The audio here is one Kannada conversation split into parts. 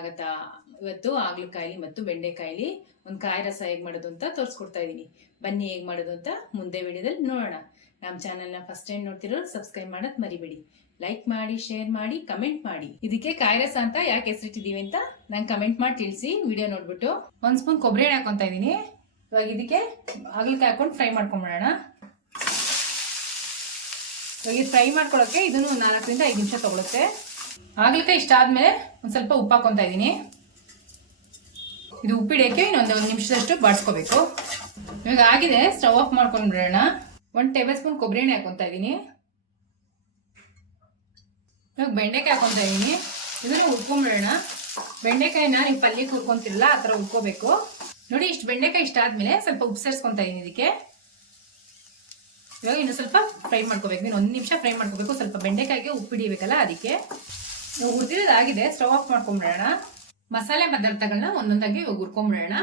ಸ್ವಾಗತ. ಇವತ್ತು ಹಾಗಲಕಾಯಿ ಮತ್ತು ಬೆಂಡೆಕಾಯಿ ಒಂದು ಕಾಯಿ ರಸ ಹೇಗೆ ಮಾಡೋದು ಅಂತ ತೋರಿಸ್ಕೊಡ್ತಾ ಇದ್ದೀನಿ. ಬನ್ನಿ ಹೇಗೆ ಮಾಡೋದು ಅಂತ ಮುಂದೆ ವಿಡಿಯೋದಲ್ಲಿ ನೋಡೋಣ. ನಮ್ಮ ಚಾನಲ್ನ ಫಸ್ಟ್ ಟೈಮ್ ನೋಡ್ತಿರೋರು ಸಬ್ಸ್ಕ್ರೈಬ್ ಮಾಡೋದು ಮರಿಬೇಡಿ. ಲೈಕ್ ಮಾಡಿ, ಶೇರ್ ಮಾಡಿ, ಕಮೆಂಟ್ ಮಾಡಿ. ಇದಕ್ಕೆ ಕಾಯಿ ರಸ ಅಂತ ಯಾಕೆ ಹೆಸರಿಟ್ಟಿದ್ದೀವಿ ಅಂತ ನಂಗೆ ಕಮೆಂಟ್ ಮಾಡಿ ತಿಳಿಸಿ. ವಿಡಿಯೋ ನೋಡ್ಬಿಟ್ಟು 1 ಸ್ಪೂನ್ ಕೊಬ್ಬರಿ ಎಣ್ಣೆ ಹಾಕೊತಾ ಇದ್ದೀನಿ. ಇವಾಗ ಇದಕ್ಕೆ ಹಾಗಲಕಾಯಿ ಹಾಕೊಂಡು ಫ್ರೈ ಮಾಡ್ಕೊಂಬಿಡೋಣ. ಇವಾಗ ಇದು ಫ್ರೈ ಮಾಡ್ಕೊಳ್ಳೋಕೆ ಇದನ್ನು 4 ರಿಂದ 5 ನಿಮಿಷ ತಗೊಳುತ್ತೆ. ಹಾಗಲಕಾಯಿ ಇಷ್ಟ ಆದ್ಮೇಲೆ ಒಂದು ಸ್ವಲ್ಪ ಉಪ್ಪು ಹಾಕೊತಾ ಇದ್ದೀನಿ. ಇದು ಉಪ್ಪಿಡಕ್ಕೆ ಇನ್ನೊಂದು 1 ನಿಮಿಷದಷ್ಟು ಬಾಡಿಸ್ಕೋಬೇಕು. ಇವಾಗ ಆಗಿದೆ, ಸ್ಟವ್ ಆಫ್ ಮಾಡ್ಕೊಂಡ್ಬಿಡೋಣ. 1 ಟೇಬಲ್ ಸ್ಪೂನ್ ಕೊಬ್ಬರಿ ಎಣ್ಣೆ ಹಾಕೊತಾ ಇದ್ದೀನಿ. ಇವಾಗ ಬೆಂಡೆಕಾಯಿ ಹಾಕೊತಾ ಇದ್ದೀನಿ. ಇದನ್ನು ಹುರ್ಕೊಂಡ್ಬಿಡೋಣ. ಬೆಂಡೆಕಾಯಿನ ನೀವು ಪಲ್ಯಕ್ಕೆ ಹುರ್ಕೊಂತಿರಲ್ಲ ಆ ಥರ ಹುರ್ಕೋಬೇಕು. ನೋಡಿ, ಇಷ್ಟು ಬೆಂಡೆಕಾಯಿ ಇಷ್ಟ ಆದ್ಮೇಲೆ ಸ್ವಲ್ಪ ಉಪ್ಪು ಸೇರಿಸ್ಕೊತಾ ಇದ್ದೀನಿ ಇದಕ್ಕೆ. ಇವಾಗ ಇನ್ನು ಸ್ವಲ್ಪ ಫ್ರೈ ಮಾಡ್ಕೋಬೇಕು. ಇನ್ನು 1 ನಿಮಿಷ ಫ್ರೈ ಮಾಡ್ಕೋಬೇಕು. ಸ್ವಲ್ಪ ಬೆಂಡೆಕಾಯಿಗೆ ಉಪ್ಪು ಹಿಡಿಬೇಕಲ್ಲ, ಅದಕ್ಕೆ. ಹುರಿದಿರೋದಾಗಿದೆ, ಸ್ಟವ್ ಆಫ್ ಮಾಡ್ಕೊಂಬಿಡೋಣ. ಮಸಾಲೆ ಪದಾರ್ಥಗಳನ್ನ ಒಂದೊಂದಾಗಿ ಇವಾಗ ಹುರ್ಕೊಂಬಿಡೋಣ.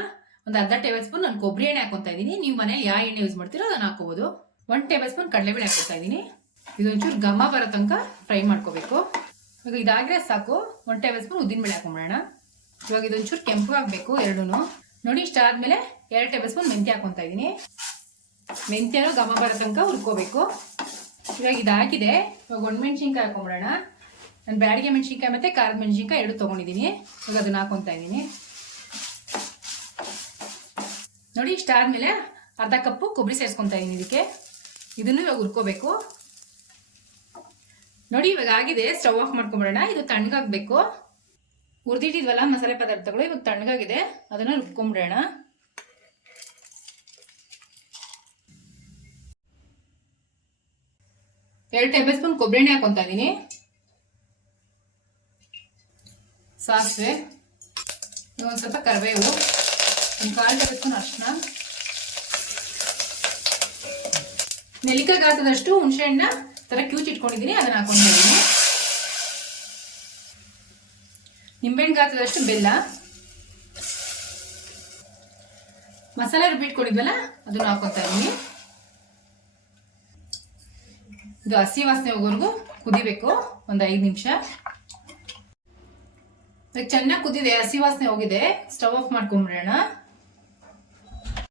ಒಂದು ಅರ್ಧ ಟೇಬಲ್ ಸ್ಪೂನ್ ನಾನು ಕೊಬ್ಬರಿ ಎಣ್ಣೆ ಹಾಕೊತಾ ಇದ್ದೀನಿ. ನೀವು ಮನೇಲಿ ಯಾವ ಎಣ್ಣೆ ಯೂಸ್ ಮಾಡ್ತೀರೋ ಅದನ್ನ ಹಾಕೋಬಹುದು. 1 ಟೇಬಲ್ ಸ್ಪೂನ್ ಕಡಲೆಬೇಳೆ ಹಾಕೋತಾ ಇದ್ದೀನಿ. ಇದೊಂಚೂರು ಘಮ ಬರೋ ತನಕ ಫ್ರೈ ಮಾಡ್ಕೋಬೇಕು. ಇವಾಗ ಇದಾದ್ರೆ ಸಾಕು. 1 ಟೇಬಲ್ ಸ್ಪೂನ್ ಉದ್ದಿನಬೇಳೆ ಹಾಕೊಂಬಿಡೋಣ. ಇವಾಗ ಇದೊಂಚೂರು ಕೆಂಪು ಆಗಬೇಕು ಎರಡೂನು. ನೋಡಿ, ಇಷ್ಟ ಆದ್ಮೇಲೆ 2 ಟೇಬಲ್ ಸ್ಪೂನ್ ಮೆಂತ್ಯ ಹಾಕೊತಾ ಇದ್ದೀನಿ. ಮೆಂತ್ಯನೂ ಘಮ ಬರೋ ತನಕ ಹುರ್ಕೋಬೇಕು. ಇವಾಗ ಇದಾಗಿದೆ. ಇವಾಗ ಒಣಮೆಣಸಿನ್ಕಾಯಿ ಹಾಕೊಂಬಿಡೋಣ. ನಾನು ಬ್ಯಾಡಿಗೆ ಮೆಣಸಿನ್ಕಾಯಿ ಮತ್ತೆ ಖಾರದ ಮೆಣಸಿನ್ಕಾಯಿ 2 ತೊಗೊಂಡಿದ್ದೀನಿ. ಇವಾಗ ಅದನ್ನ ಹಾಕೊತಾ ಇದ್ದೀನಿ. ನೋಡಿ, ಇಷ್ಟ ಆದ್ಮೇಲೆ ಅರ್ಧ ಕಪ್ಪು ಕೊಬ್ಬರಿ ಸೇರಿಸ್ಕೊತಾ ಇದ್ದೀನಿ ಇದಕ್ಕೆ. ಇದನ್ನು ಇವಾಗ ಹುರ್ಕೋಬೇಕು. ನೋಡಿ, ಇವಾಗ ಆಗಿದೆ, ಸ್ಟವ್ ಆಫ್ ಮಾಡ್ಕೊಂಬಿಡೋಣ. ಇದು ತಣ್ಣಗಾಗಬೇಕು. ಹುರಿದಿಟ್ಟಿದ್ವಲ್ಲ ಮಸಾಲೆ ಪದಾರ್ಥಗಳು, ಇವಾಗ ತಣ್ಣಗಾಗಿದೆ. ಅದನ್ನ ರುಬ್ಕೊಂಬಿಡೋಣ. ಎರಡು ಟೇಬಲ್ ಸ್ಪೂನ್ ಕೊಬ್ಬರಿ ಎಣ್ಣೆ ಹಾಕೊತಾ ಇದ್ದೀನಿ. ಸಾಸಿವೆ, ಒಂದು ಸ್ವಲ್ಪ ಕರಿಬೇವು, ಒಂದು 1/4 ಟೇಬಲ್ ಸ್ಪೂನ್ ಅರಿಶಿನ, ನೆಲ್ಲಿಕಾಯಿ ಗಾತ್ರದಷ್ಟು ಹುಣಸೆ ಹಣ್ಣ ತರ ಕ್ಯೂಚ್ ಇಟ್ಕೊಂಡಿದ್ದೀನಿ, ಅದನ್ನ ಹಾಕೊತಾ ಇದ್ದೀನಿ. ನಿಂಬೆಹಣ್ಣು ಗಾತ್ರದಷ್ಟು ಬೆಲ್ಲ, ಮಸಾಲೆ ರುಬ್ಬಿಟ್ಕೊಂಡಿದ್ವಲ್ಲ ಅದನ್ನ ಹಾಕೊತಾ ಇದ್ದೀನಿ. ಇದು ಹಸಿ ವಾಸನೆ ಹೋಗೋವರೆಗೂ ಕುದಿಬೇಕು, ಒಂದು 5 ನಿಮಿಷ. ಚೆನ್ನಾಗಿ ಕುದಿದೆ, ಹಸಿ ವಾಸನೆ ಹೋಗಿದೆ. Stove off ಮಾಡ್ಕೊಂಬಿಡೋಣ.